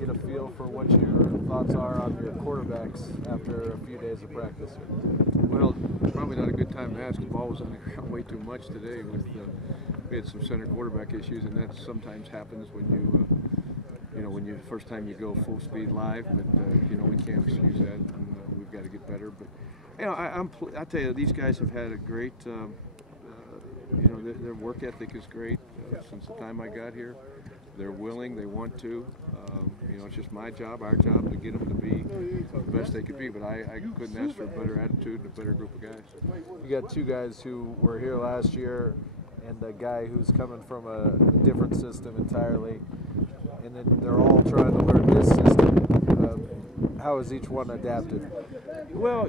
Get a feel for what your thoughts are on your quarterbacks after a few days of practice. Well, probably not a good time to ask. The ball was on the ground way too much today. We had some center quarterback issues, and that sometimes happens when when you first time you go full speed live. But we can't excuse that, and we've got to get better. But I tell you, these guys have had a great. Their work ethic is great since the time I got here. They're willing, they want to. It's just my job, our job, to get them to be the best they could be. But I couldn't ask for a better attitude and a better group of guys. You got two guys who were here last year and a guy who's coming from a different system entirely. And then they're all trying to learn this system. How has each one adapted? Well,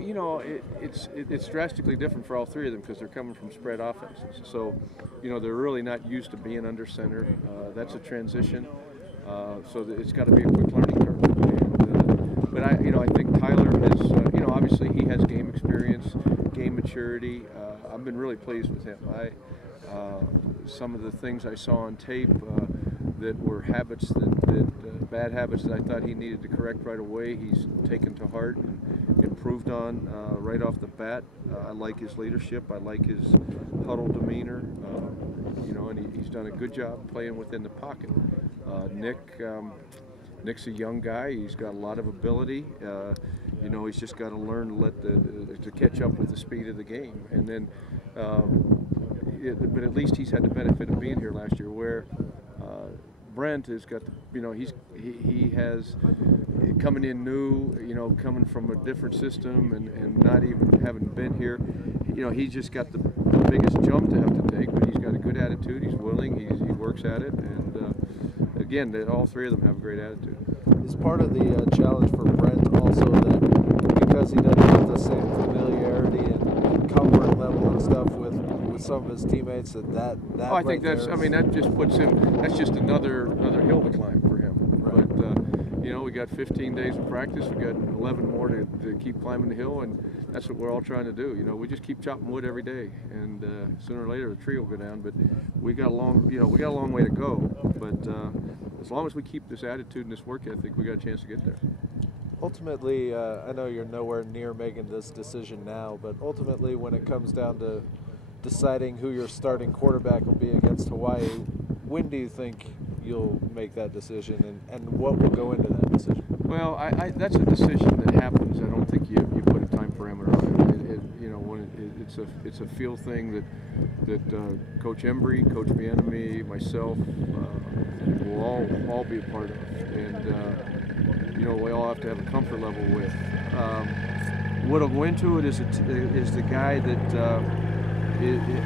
it's drastically different for all three of them because they're coming from spread offenses. So, they're really not used to being under center. That's a transition. So it's got to be a quick learning curve. But I think Tyler has, obviously he has game experience, game maturity. I've been really pleased with him. Some of the things I saw on tape that were habits bad habits that I thought he needed to correct right away, he's taken to heart and improved on right off the bat. I like his leadership. I like his huddle demeanor. And he's done a good job playing within the pocket. Nick's a young guy. He's got a lot of ability. He's just got to learn to catch up with the speed of the game. And then, but at least he's had the benefit of being here last year, where Brent has got he has coming in new, coming from a different system and not even having been here. He's just got the biggest jump to have to take, but he's got a good attitude. He's willing. He works at it, and again, all three of them have a great attitude. Is part of the challenge for Brent also that because he doesn't have the same familiarity and comfort level and stuff with some of his teammates that I think that just puts him. That's just another hill to climb for him. Right. But we got 15 days of practice. We got 11 more to keep climbing the hill, and that's what we're all trying to do. We just keep chopping wood every day, and sooner or later the tree will go down. But we got a long way to go. But as long as we keep this attitude and this work ethic, we got a chance to get there. Ultimately, I know you're nowhere near making this decision now, but ultimately, when it comes down to deciding who your starting quarterback will be against Hawaii, when do you think you'll make that decision, and what will go into that decision? Well, that's a decision that happens. I don't think you put a time parameter on it. It's a feel thing that Coach Embry, Coach Bieniemy, myself will all be a part of, and we all have to have a comfort level with. What'll go into it is the guy that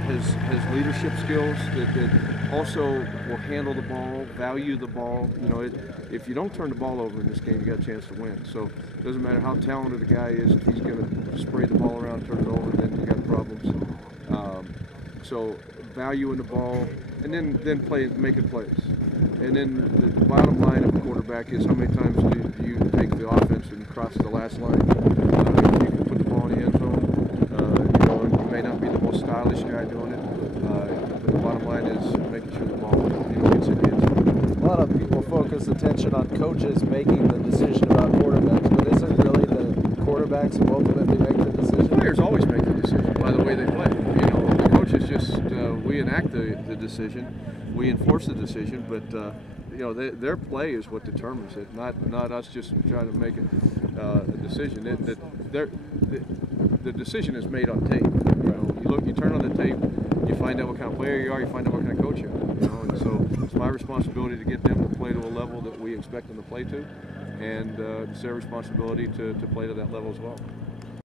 has leadership skills that also will handle the ball, value the ball. If you don't turn the ball over in this game, you got a chance to win. So it doesn't matter how talented the guy is. If he's going to spray the ball around, turn it over, then you got problems. So value in the ball, and then making plays. And then the bottom line of a quarterback is how many times do you take the offense and cross the last line. If you can put the ball in the end zone, and you may not be the most stylish guy doing it, but the bottom line is making sure the ball gets in the end zone. A lot of people focus attention on coaches making the decision about quarterbacks, but isn't really the quarterbacks who ultimately make the decision? Players always make the decision by the way they play. The coaches just we enact the decision, we enforce the decision, but their play is what determines it, not us just trying to make a decision. The decision is made on tape. You turn on the tape, you find out what kind of player you are, you find out what kind of coach you are. And so it's my responsibility to get them to play to a level that we expect them to play to, and it's their responsibility to play to that level as well.